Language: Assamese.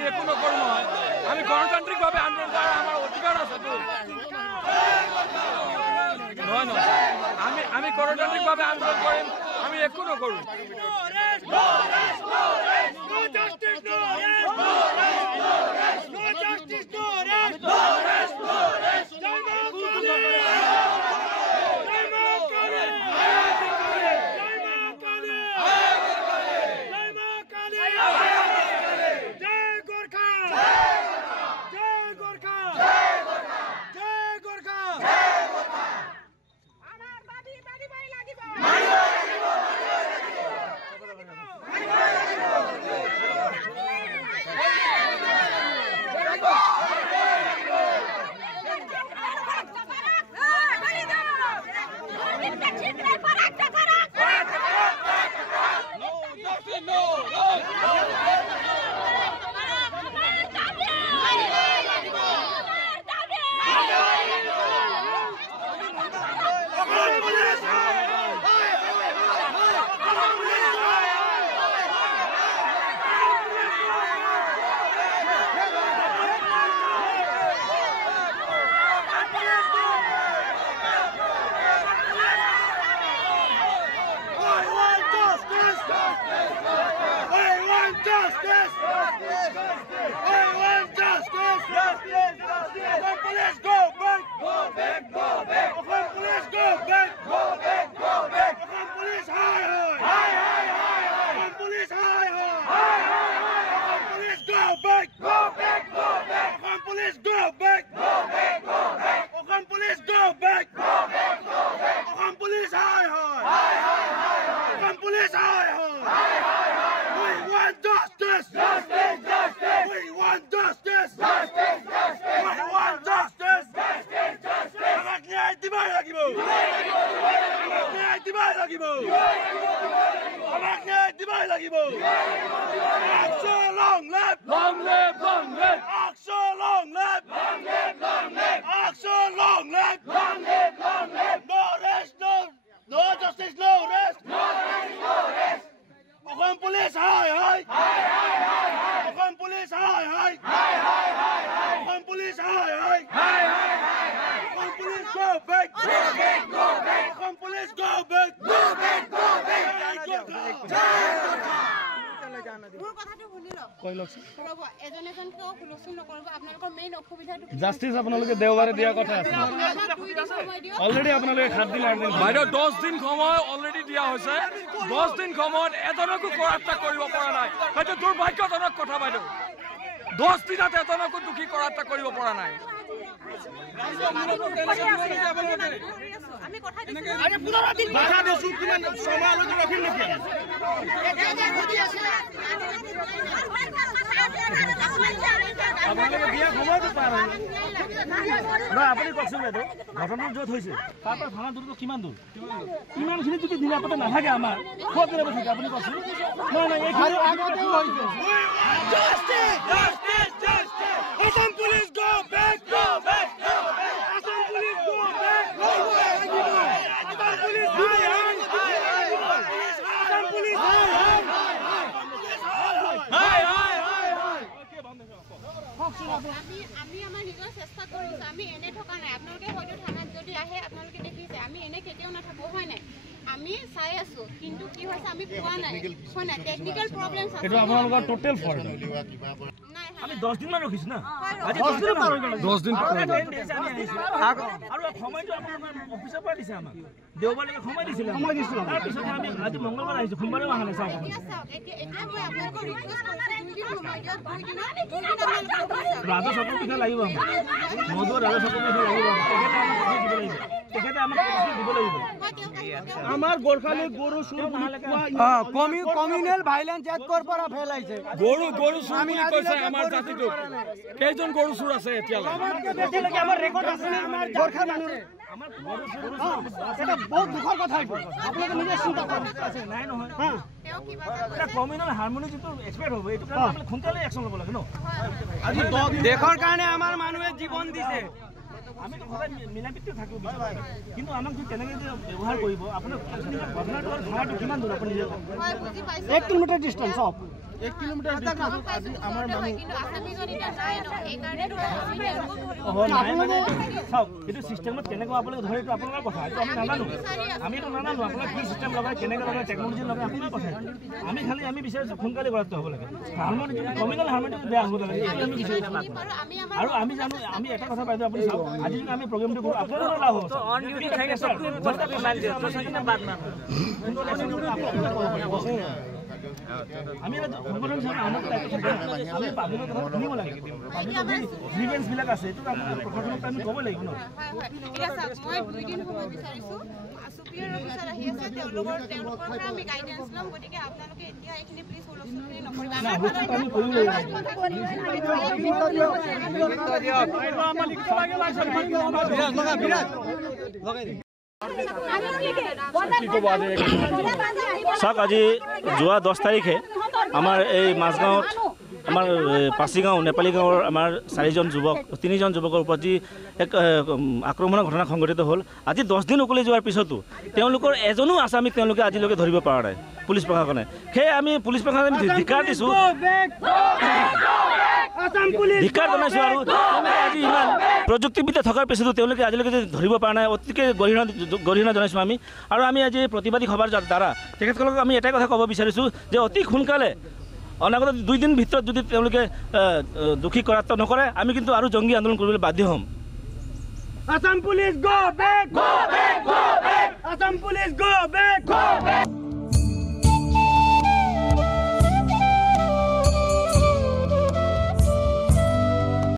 আমি একো নকৰো নহয় আমি গণতান্ত্ৰিকভাৱে আন্দোলন কৰাৰ আমাৰ অধিকাৰ আছে নহয় নহয় আমি গণতান্ত্ৰিকভাৱে আন্দোলন কৰিম আমি একো নকৰো জাস্টিস আপোনালোকে দেওবাৰে দিয়া কথা আছে অলৰেডি আপোনালোকে 7 দিন 8 দিন বাইদেউ 10 দিন সময় অলৰেডি দিয়া হৈছে 10 দিন সময়ত এজনকো কৰাত্তা কৰিব পৰা নাই সেইটো দুৰ্ভাগ্যজনক কথা বাইদেউ 10 দিনত এজনকো দুখী কৰাত্তা কৰিব পৰা নাই আৰে 15 দিন বাধা দিছো কিমান সময় লৈ ৰখিম নেকি আপোনালোকে দিয়া সময়টো পাৰ হয় না আপুনি কওকচোন বাইদেউ ঘটনা য'ত হৈছে তাৰ পৰা থানা দূৰত্ব কিমান দূৰ ইমানখিনি যদি নিৰাপত্তা নাথাকে আমাৰ ক'ত নিৰাপত্তা থাকে আপুনি কওকচোন নাই নাই এইখিনি আগতে হৈছে justice justice justice Assam police go back go back Assam police go back go back Assam police Assam police আমি আমাৰ নিজৰ চেষ্টা কৰিছো আমি এনে থকা নাই আপোনালোকে হয়তো থানাত যদি আহে আপোনালোকে দেখিছে আমি এনে কেতিয়াও নাথাকো হয় নাই আমি চাই আছো কিন্তু কি হৈছে আমি পোৱা নাই হয় নাই টেকনিক্যাল প্ৰবলেমছ আছে এটা আপোনালোকৰ টোটাল ফল্ট আমি 10 দিন মান ৰখিছো না আজি 10 দিন পাৰ হৈ গ'ল 10 দিন পাৰ হৈ গ'ল আৰু সময়টো আপোনালোকৰ অফিচৰ পৰা দিছে আমাক দেওবাৰে সময় দিছিল তাৰ পিছত আমি আজি মঙ্গলবাৰ আহিছো সোমবাৰে অহা নাই চাওক এতিয়া মই আপোনালোকৰ ৰিকুৱেষ্ট কৰিছো 2 দিন সময় দিয়ক 2 দিন ৰাজা চক্ৰ পিঠা লাগিব মধু ৰাজা চক্ৰ পিঠা লাগিব তেখেতে আমাক দিব লাগিব আমাৰ গোৰখালী গৰু চুৰ কমিউনেল ভাইলেন্স একৰ পৰা ফেলাইছে গৰু চুৰ বুলি কৈছে আমাৰ জাতিটো কেইজন গৰু চুৰ আছে এতিয়ালৈ আমাৰ ৰেকৰ্ড আছে আমাৰ গোৰখা মানুহ আমাৰ গৰু চুৰ এটা বহুত দুখৰ কথা আপোনালোকে নিজে চিন্তা কৰক আছে নাই নহয় এটা কমিউনেল হাৰমনি যিটো এক্সপেক্ট হ'ব এইটো কাৰণে আমি খুনতালে একচন ল'ব লাগে ন আজি দেশৰ কাৰণে আমাৰ মানুহে জীৱন দিছে আমি সদায় মিলাপ্ৰীতি থাকিব বিচাৰো কিন্তু আমাক যদি তেনেকৈ ব্যৱহাৰ কৰিব আপোনাৰ ঘটনাটো আৰু ভাড়াটো কিমান দূৰ আপুনি 1 কিলোমিটাৰ ডিষ্টেঞ্চ অফ 1 কিলোমিটাৰ ডিষ্টেন্সত আজি আমাৰ মানুহ কিন্তু আসামিজন এতিয়া নাই ন সেইকাৰণে আমি তেওঁলোকক ধৰিব নাই মানে চাওক এইটো চিষ্টেমত কেনেকৈ আপোনালোকে ধৰে এইটো আপোনালোকৰ কথা এইটো আমি নাজানো আমিতো নাজানো আপোনালোকে কি চিষ্টেম লগাই কেনেকৈ লগাই টেকনলজি লগাই আপোনাৰ কথা আমি খালি আমি বিচাৰিছোঁ সোনকালে কৰাটো হ'ব লাগে হাৰমনি কমিনেল হাৰমনিটো বেয়া হ'ব লাগে এইটো আমি বিচাৰিছোঁ আৰু আমি জানো আমি এটা কথা পাইছোঁ আপুনি চাওক আজি যদি আমি প্ৰগ্ৰেমটো কৰোঁ আপোনালোকৰ লাভ হ'ব অন ডিউটি থাকে সব আমি সংগঠন হিচাপে আমাৰ আমি পাব্লিকৰ কথা শুনিব লাগে গ্ৰিভেন্সবিলাক আছে এইটো প্ৰশাসনক আমি ক'ব লাগিব ন এতিয়া চাওক মই 2 দিন হ'ব বিচাৰিছোঁ সুপিৰিয়ৰ অফিচাৰ আহি আছে তেওঁলোকৰ পৰা আমি গাইডেন্স ল'ম গতিকে আপোনালোকে এতিয়া এইখিনি প্লিজ হুলস্থুল নকৰিব আমি কৰিব লাগিব চাওক আজি যোৱা 10 তাৰিখে আমাৰ এই মাজগাঁৱত আমাৰ পাচিগাঁও নেপালী গাঁৱৰ আমাৰ 3জন যুৱকৰ ওপৰত যি এক আক্ৰমণৰ ঘটনা সংঘটিত হ'ল আজি 10 দিন উকলি যোৱাৰ পিছতো তেওঁলোকৰ এজনো আসামিক তেওঁলোকে আজিলৈকে ধৰিব পৰা নাই পুলিচ প্ৰশাসনে সেয়ে আমি পুলিচ প্ৰশাসনক ধিক্কাৰ দিছোঁ ধিক্কাৰ জনাইছোঁ আৰু আজি ইমান প্ৰযুক্তিবিদ্যা থকাৰ পিছতো তেওঁলোকে আজিলৈকে ধৰিব পৰা নাই অতিকে গৰিহণা জনাইছোঁ আমি আৰু আমি আজি প্ৰতিবাদী সভাৰ দ্বাৰা তেখেতসকলক আমি এটাই কথা ক'ব বিচাৰিছোঁ যে অতি সোনকালে অনাগত 2 দিন ভিতৰত যদি তেওঁলোকে দোষী কৰায়ত্ব নকৰে আমি কিন্তু আৰু জংগী আন্দোলন কৰিবলৈ বাধ্য হ'ম Assam police go back! Go back! Go back! Assam police go back! Go back!